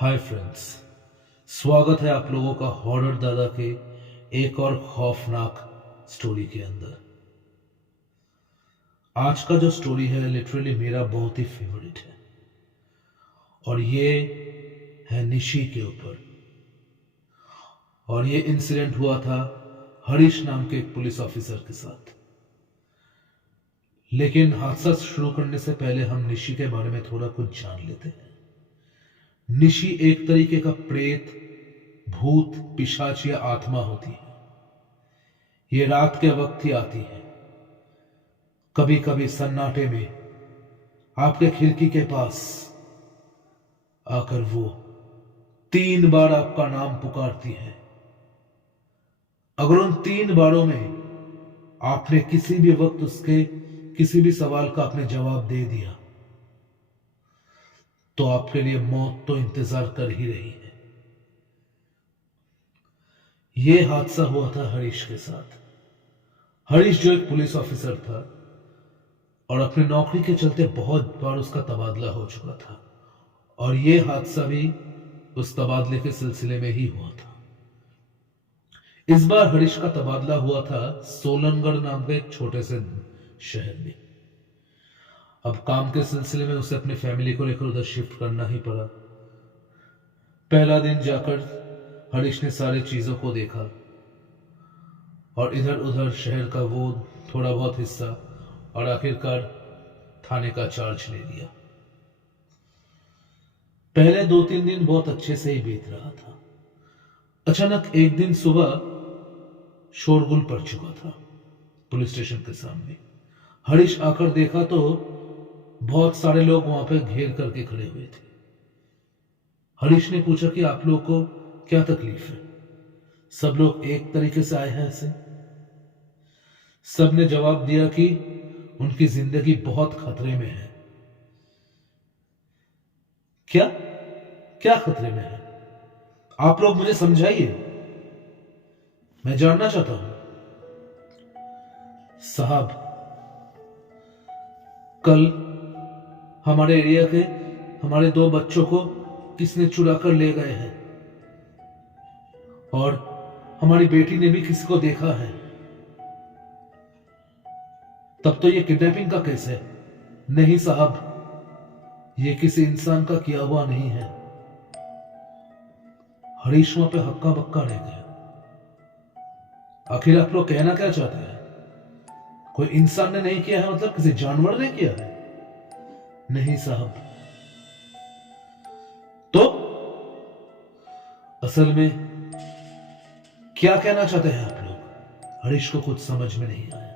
Hi friends, स्वागत है आप लोगों का हॉरर दादा के एक और खौफनाक स्टोरी के अंदर। आज का जो स्टोरी है लिटरली मेरा बहुत ही फेवरेट है और ये है निशी के ऊपर। और ये इंसिडेंट हुआ था हरीश नाम के एक पुलिस ऑफिसर के साथ। लेकिन हादसा शुरू करने से पहले हम निशी के बारे में थोड़ा कुछ जान लेते हैं। निशी एक तरीके का प्रेत, भूत, पिशाच या आत्मा होती है। ये रात के वक्त ही आती है, कभी कभी सन्नाटे में आपके खिड़की के पास आकर वो 3 बार आपका नाम पुकारती है। अगर उन 3 बारों में आपने किसी भी वक्त उसके किसी भी सवाल का आपने जवाब दे दिया तो आपके लिए मौत तो इंतजार कर ही रही है। यह हादसा हुआ था हरीश के साथ। हरीश जो एक पुलिस ऑफिसर था और अपनी नौकरी के चलते बहुत बार उसका तबादला हो चुका था और यह हादसा भी उस तबादले के सिलसिले में ही हुआ था। इस बार हरीश का तबादला हुआ था सोलनगढ़ नाम के एक छोटे से शहर में। अब काम के सिलसिले में उसे अपनी फैमिली को लेकर उधर शिफ्ट करना ही पड़ा। पहला दिन जाकर हरीश ने सारी चीजों को देखा और इधर उधर शहर का वो थोड़ा बहुत हिस्सा और आखिरकार थाने का चार्ज ले लिया। पहले 2-3 दिन बहुत अच्छे से ही बीत रहा था। अचानक एक दिन सुबह शोरगुल पड़ चुका था पुलिस स्टेशन के सामने। हरीश आकर देखा तो बहुत सारे लोग वहां पे घेर करके खड़े हुए थे। हरीश ने पूछा कि आप लोगों को क्या तकलीफ है? सब लोग एक तरीके से आए हैं ऐसे? सब ने जवाब दिया कि उनकी जिंदगी बहुत खतरे में है। क्या क्या खतरे में है? आप लोग मुझे समझाइए, मैं जानना चाहता हूं। साहब, कल हमारे एरिया के हमारे 2 बच्चों को किसने चुरा कर ले गए हैं और हमारी बेटी ने भी किसी को देखा है। तब तो ये किडनैपिंग का केस है। नहीं साहब, ये किसी इंसान का किया हुआ नहीं है। हरीश वहां पे हक्का बक्का रह गया। आखिर आप लोग कहना क्या चाहते हैं? कोई इंसान ने नहीं किया है मतलब किसी जानवर ने किया है? नहीं साहब। तो असल में क्या कहना चाहते हैं आप लोग? हरीश को कुछ समझ में नहीं आया।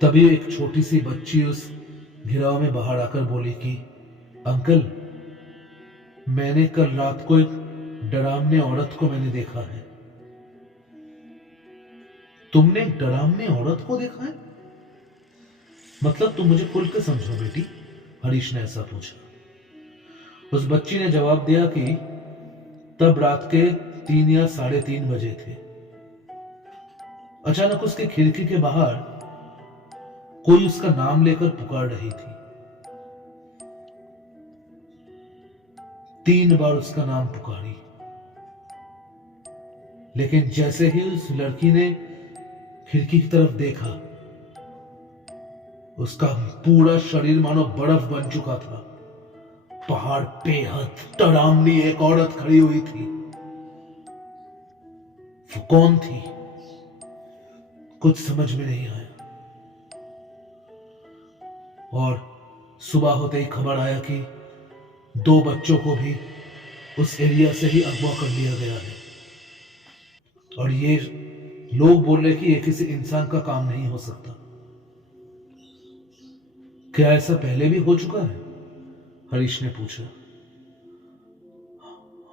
तभी एक छोटी सी बच्ची उस घिराव में बाहर आकर बोली कि अंकल, मैंने कल रात को एक डरावनी औरत को मैंने देखा है। तुमने एक डरावनी औरत को देखा है? मतलब तुम मुझे खुल के समझो बेटी, हरीश ने ऐसा पूछा। उस बच्ची ने जवाब दिया कि तब रात के 3 या 3:30 बजे थे। अचानक उसके खिड़की के बाहर कोई उसका नाम लेकर पुकार रही थी। 3 बार उसका नाम पुकारी, लेकिन जैसे ही उस लड़की ने खिड़की की तरफ देखा, उसका पूरा शरीर मानो बर्फ बन चुका था। पहाड़ बेहद डरावनी एक औरत खड़ी हुई थी। वो कौन थी? कुछ समझ में नहीं आया। और सुबह होते ही खबर आया कि 2 बच्चों को भी उस एरिया से ही अगवा कर लिया गया है और ये लोग बोल रहे कि ये किसी इंसान का काम नहीं हो सकता। क्या ऐसा पहले भी हो चुका है? हरीश ने पूछा।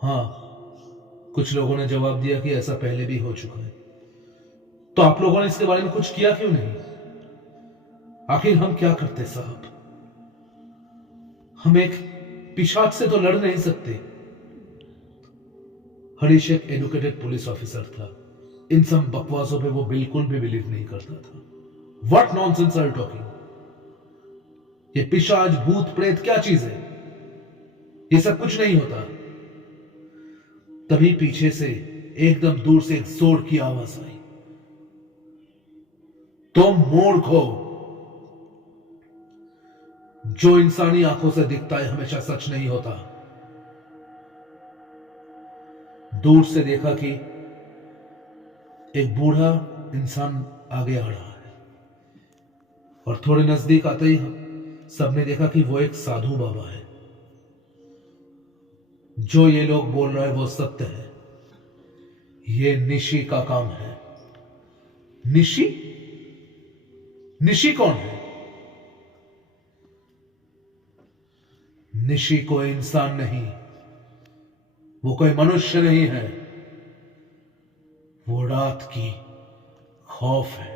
हां, कुछ लोगों ने जवाब दिया कि ऐसा पहले भी हो चुका है। तो आप लोगों ने इसके बारे में कुछ किया क्यों नहीं? आखिर हम क्या करते साहब? हम एक पिशाच से तो लड़ नहीं सकते। हरीश एक एजुकेटेड पुलिस ऑफिसर था। इन सब बकवासों पे वो बिल्कुल भी बिलीव नहीं करता था। What nonsense are you talking? ये पिशाच, भूत, प्रेत क्या चीज है? ये सब कुछ नहीं होता। तभी पीछे से एकदम दूर से एक जोर की आवाज आई, तुम मूर्ख हो। जो इंसानी आंखों से दिखता है हमेशा सच नहीं होता। दूर से देखा कि एक बूढ़ा इंसान आगे आ रहा है और थोड़े नजदीक आते ही सबने देखा कि वो एक साधु बाबा है। जो ये लोग बोल रहे हैं वो सत्य है। ये निशी का काम है। निशी? निशी कौन है? निशी कोई इंसान नहीं, वो कोई मनुष्य नहीं है, वो रात की खौफ है,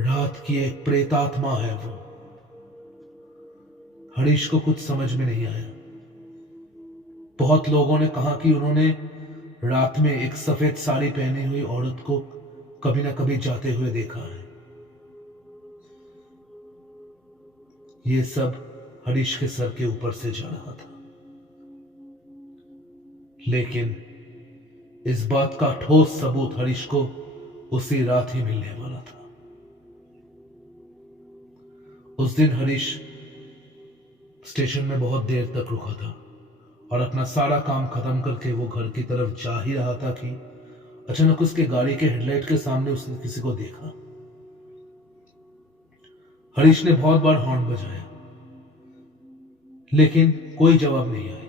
रात की एक प्रेतात्मा है वो। हरीश को कुछ समझ में नहीं आया। बहुत लोगों ने कहा कि उन्होंने रात में एक सफेद साड़ी पहनी हुई औरत को कभी ना कभी जाते हुए देखा है। ये सब हरीश के सर के ऊपर से जा रहा था, लेकिन इस बात का ठोस सबूत हरीश को उसी रात ही मिलने वाला था। उस दिन हरीश स्टेशन में बहुत देर तक रुका था और अपना सारा काम खत्म करके वो घर की तरफ जा ही रहा था कि अचानक उसके गाड़ी के हेडलाइट के सामने उसने किसी को देखा। हरीश ने बहुत बार हॉर्न बजाया, लेकिन कोई जवाब नहीं आई।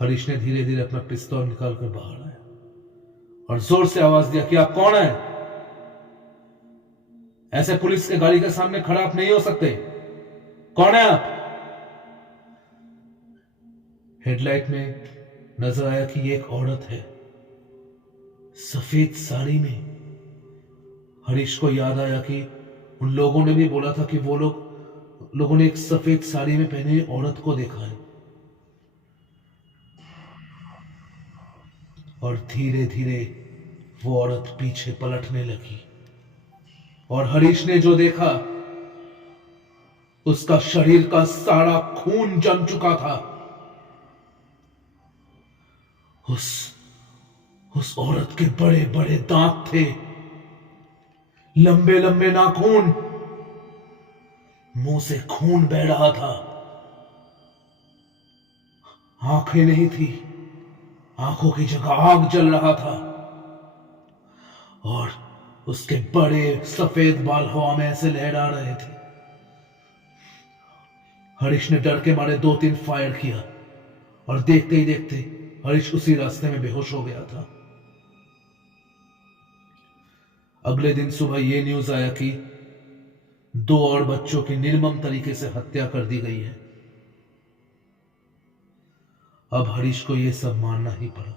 हरीश ने धीरे धीरे अपना पिस्तौल निकालकर बाहर आया और जोर से आवाज दिया कि आप कौन हैं? ऐसे पुलिस के गाड़ी के सामने खड़ा आप नहीं हो सकते। कौन है आप? हेडलाइट में नजर आया कि ये एक औरत है सफेद साड़ी में। हरीश को याद आया कि उन लोगों ने भी बोला था कि वो लोगों ने एक सफेद साड़ी में पहने औरत को देखा है। और धीरे धीरे वो औरत पीछे पलटने लगी और हरीश ने जो देखा उसका शरीर का सारा खून जम चुका था। उस औरत के बड़े बड़े दांत थे, लंबे लंबे नाखून, मुंह से खून बह रहा था। आंखें नहीं थी, आंखों की जगह आग जल रहा था और उसके बड़े सफेद बाल हवा में ऐसे लहरा रहे थे। हरीश ने डर के मारे 2-3 फायर किया और देखते ही देखते हरीश उसी रास्ते में बेहोश हो गया था। अगले दिन सुबह यह न्यूज आया कि 2 और बच्चों की निर्मम तरीके से हत्या कर दी गई है। अब हरीश को यह सब मानना ही पड़ा।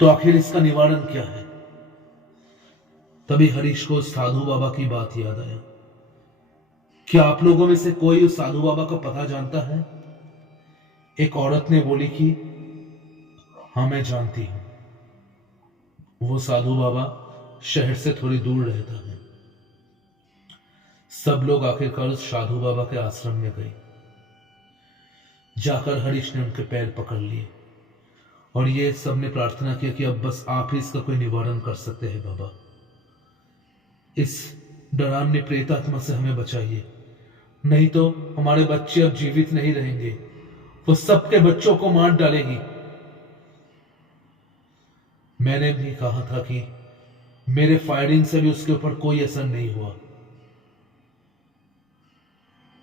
तो आखिर इसका निवारण क्या है? तभी हरीश को साधु बाबा की बात याद आया। क्या आप लोगों में से कोई उस साधु बाबा का पता जानता है? एक औरत ने बोली कि हाँ मैं जानती हूं। वो साधु बाबा शहर से थोड़ी दूर रहता है। सब लोग आखिरकार उस साधु बाबा के आश्रम में गए। जाकर हरीश ने उनके पैर पकड़ लिए और ये सबने प्रार्थना किया कि अब बस आप ही इसका कोई निवारण कर सकते हैं बाबा। इस डरावनी प्रेतात्मा से हमें बचाइए, नहीं तो हमारे बच्चे अब जीवित नहीं रहेंगे। वो सबके बच्चों को मार डालेगी। मैंने भी कहा था कि मेरे फायरिंग से भी उसके ऊपर कोई असर नहीं हुआ।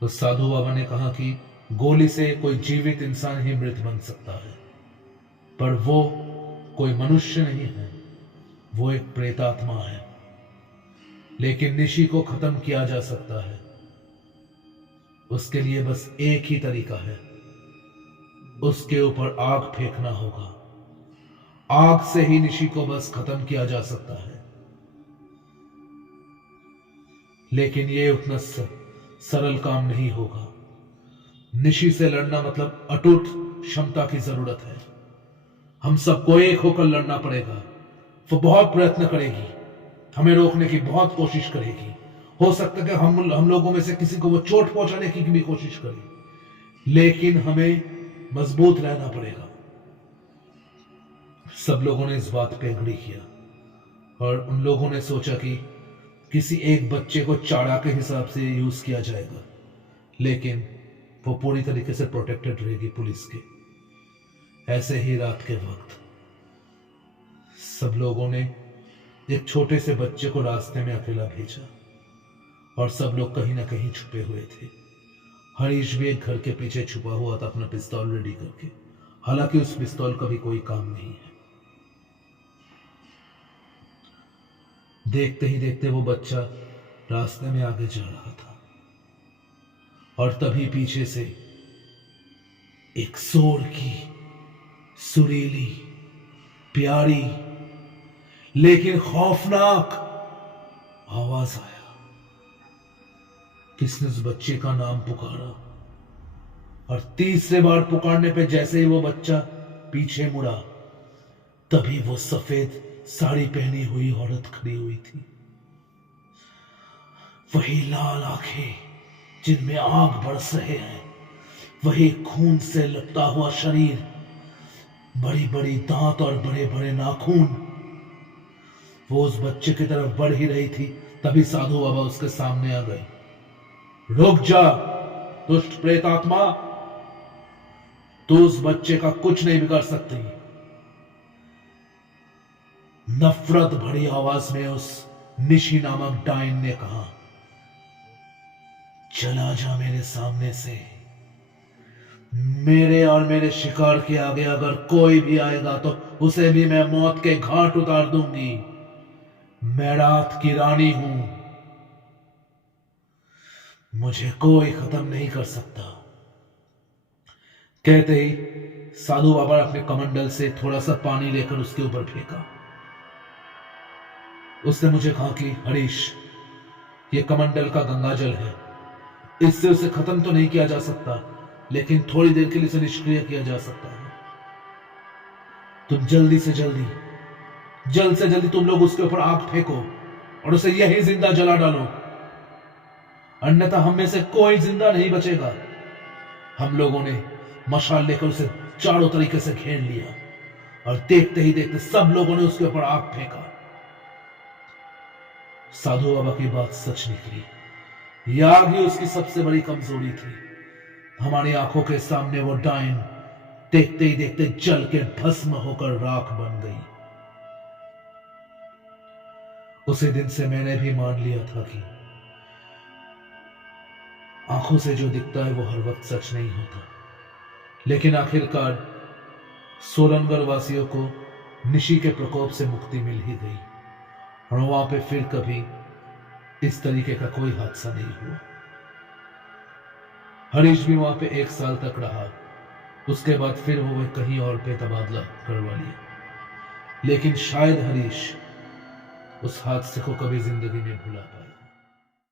तो साधु बाबा ने कहा कि गोली से कोई जीवित इंसान ही मृत बन सकता है, पर वो कोई मनुष्य नहीं है, वो एक प्रेतात्मा है। लेकिन निशी को खत्म किया जा सकता है। उसके लिए बस एक ही तरीका है, उसके ऊपर आग फेंकना होगा। आग से ही निशी को बस खत्म किया जा सकता है। लेकिन यह उतना सरल काम नहीं होगा। निशी से लड़ना मतलब अटूट क्षमता की जरूरत है। हम सबको एक होकर लड़ना पड़ेगा। वो बहुत प्रयत्न करेगी, हमें रोकने की बहुत कोशिश करेगी। हो सकता है कि हम लोगों में से किसी को वो चोट पहुंचाने की भी कोशिश करे, लेकिन हमें मजबूत रहना पड़ेगा। सब लोगों ने इस बात पे एग्री किया और उन लोगों ने सोचा कि किसी एक बच्चे को चारा के हिसाब से यूज किया जाएगा, लेकिन वो पूरी तरीके से प्रोटेक्टेड रहेगी पुलिस के। ऐसे ही रात के वक्त सब लोगों ने एक छोटे से बच्चे को रास्ते में अकेला भेजा और सब लोग कहीं ना कहीं छुपे हुए थे। हरीश भी एक घर के पीछे छुपा हुआ था अपना पिस्तौल रेडी करके, हालांकि उस पिस्तौल का भी कोई काम नहीं है। देखते ही देखते वो बच्चा रास्ते में आगे जा रहा था और तभी पीछे से एक जोर की सुरीली प्यारी लेकिन खौफनाक आवाज आया। किसने उस बच्चे का नाम पुकारा और तीसरे बार पुकारने पे जैसे ही वो बच्चा पीछे मुड़ा, तभी वो सफेद साड़ी पहनी हुई औरत खड़ी हुई थी। वही लाल आंखें जिनमें आग बरस रहे हैं, वही खून से लपटा हुआ शरीर, बड़ी बड़ी दांत और बड़े बड़े नाखून। वो उस बच्चे की तरफ बढ़ ही रही थी, तभी साधु बाबा उसके सामने आ गए। रुक जा दुष्ट प्रेतात्मा, तू उस बच्चे का कुछ नहीं बिगाड़ सकती। नफरत भरी आवाज में उस निशी नामक डायन ने कहा, चला जा मेरे सामने से। मेरे और मेरे शिकार के आगे अगर कोई भी आएगा तो उसे भी मैं मौत के घाट उतार दूंगी। मैं रात की रानी हूं, मुझे कोई खत्म नहीं कर सकता। कहते ही साधु बाबा ने अपने कमंडल से थोड़ा सा पानी लेकर उसके ऊपर फेंका। उसने मुझे कहा कि हरीश, ये कमंडल का गंगाजल है, इससे उसे खत्म तो नहीं किया जा सकता, लेकिन थोड़ी देर के लिए इसे निष्क्रिय किया जा सकता है। तुम जल्दी से जल्दी, जल्द से जल्दी तुम लोग उसके ऊपर आग फेंको और उसे यही जिंदा जला डालो, अन्यथा हम में से कोई जिंदा नहीं बचेगा। हम लोगों ने मशाल लेकर उसे चारों तरीके से घेर लिया और देखते ही देखते सब लोगों ने उसके ऊपर आग फेंका। साधु बाबा की बात सच निकली, यह आग ही उसकी सबसे बड़ी कमजोरी थी। हमारी आंखों के सामने वो डायन देखते ही देखते जल के भस्म होकर राख बन गई। उसी दिन से मैंने भी मान लिया था कि आंखों से जो दिखता है वो हर वक्त सच नहीं होता। लेकिन आखिरकार सोलनगर वासियों को निशी के प्रकोप से मुक्ति मिल ही गई और वहां पे फिर कभी इस तरीके का कोई हादसा नहीं हुआ। हरीश भी वहां पे 1 साल तक रहा, उसके बाद फिर वो कहीं और पे तबादला करवा लिया। लेकिन शायद हरीश उस हादसे को कभी जिंदगी में भुला पाए।